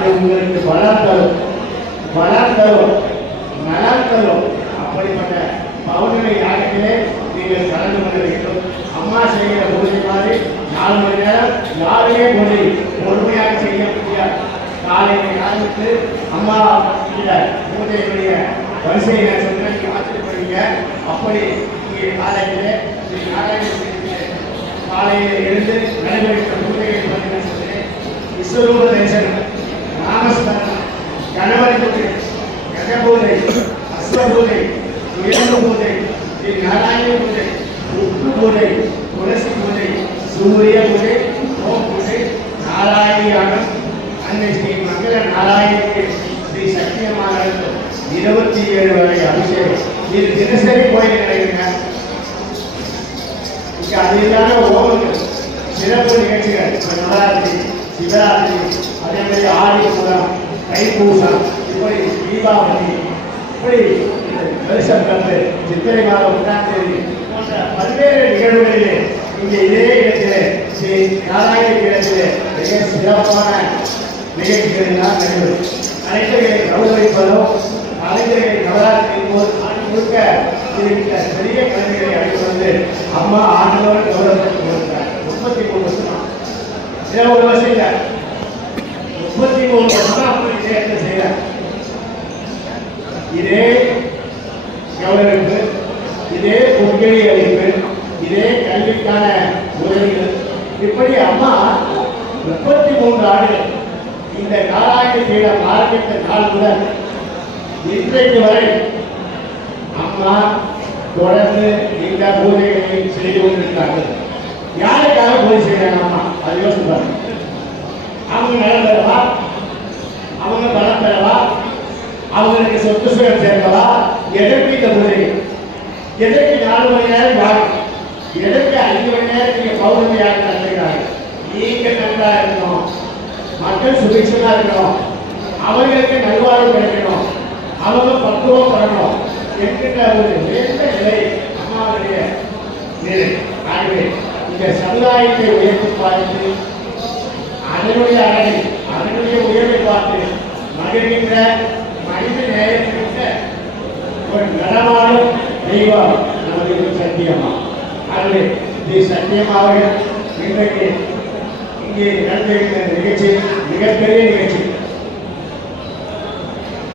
அது உங்களுக்கு பலம் தரும், பலம் தரும், நலம் தரும். அப்படிப்பட்ட பௌர்ணமி யாகத்திலே நீங்கள் கலந்து கொள்ள வேண்டும். அம்மா செய்கிற பூஜை மாதிரி 4 மணி நேரம் யாருமே பூஜை பொறுமையாக செய்ய முடியாது. காலையில் ஆரம்பித்து அம்மா பூஜையுடைய வரிசையை சொன்னீங்க ஆச்சரியப்படுவீங்க. அப்படி இங்கே காலையிலே காலையில் எழுந்து நடைபெற்ற பூஜையை பார்த்தீங்கன்னா விஸ்வரூப தரிசனம், நாமஸ்மரணம், கணவரி பூஜை, கஜ பூஜை, அஸ்வ பூஜை, உயர்ந்த பூஜை, ஸ்ரீ நாராயண பூஜை, உப்பு பூஜை, துளசி பூஜை, சூரிய பூஜை, ஓம் பூஜை, நாராயண யாகம், அன்னை ஸ்ரீ மங்கள நாராயண ஸ்ரீ சத்தியமான 27 வரை அபிஷேகம். இது தினசரி கோயில் கிடைக்குங்க. அது இல்லாத ஓமங்கள், சிறப்பு நிகழ்ச்சிகள், நவராத்திரி, சிவராத்திரி, அதே மாதிரி ஆடி பூரம், தைப்பூசம், இப்படி தீபாவளி, இப்படி வருஷம் கண்டு சித்திரை மாதம் 1ஆம் தேதி போன்ற பல்வேறு நிகழ்வுகளிலே இங்கே இதே இடத்திலே ஸ்ரீ நாராயண பீடத்திலே மிக சிறப்பான நிகழ்ச்சிகள் எல்லாம் நடைபெறும். அனைவர்களை கௌரவிப்பதோ கலைஞர்களை நவராத்திரி போது ஆண்டு முழுக்க இருக்கின்ற பெரிய கலைஞர்களை அழைத்து வந்து அம்மா ஆண்டோடு கௌரவத்தை கொடுத்தார். 33 வருஷம், 21 வருஷம் இல்லை, 33 வருஷம் அப்படி விஷயத்தை செய்தார். இதே கௌரவிப்பு, இதே பொங்கலி அளிப்பு, இதே கல்விக்கான உதவிகள், இப்படி அம்மா 33 ஆண்டுகள் இந்த நாராயண பீடம் ஆரம்பித்த நாள் முதல் இன்றைக்கு வரை அம்மா தொடர்ந்து இந்த பூஜைகளை செய்து கொண்டிருக்கிறார்கள். யாருக்காக பூஜை செய்யறாங்க அம்மா? அது யோசிப்பாங்க. அவங்க நலம் பெறவா, அவங்க பலம் பெறவா, அவங்களுக்கு சொத்து சுகம் சேர்ந்தவா? எதற்கு இந்த பூஜை? எதற்கு 4 மணி நேரம் யாரும், எதற்கு 5 மணி நேரம் நீங்க பௌர்ணமி யாரும் நடத்துகிறார்கள்? நீங்க நன்றா இருக்கணும், மக்கள் சுபிட்சமா இருக்கணும், அவர்களுக்கு நல்வாழ்வு கிடைக்கணும், அவங்க பக்குவம் வரணும் என்கின்ற ஒரு உயர்ந்த நிலை அம்மாவுடைய நிலை. ஆகவே இந்த சமுதாயத்தை உயர்த்தி பார்த்து அதனுடைய அழகை, அதனுடைய உயர்வை பார்த்து மகிழ்கின்ற மனித நேயத்திற்கின்ற ஒரு நடமாடும் தெய்வம் நமது சத்தியம்மா. ஆகவே இது சத்தியமாக இன்றைக்கு இங்கே நடந்திருக்கிற நிகழ்ச்சி மிகப்பெரிய நிகழ்ச்சி.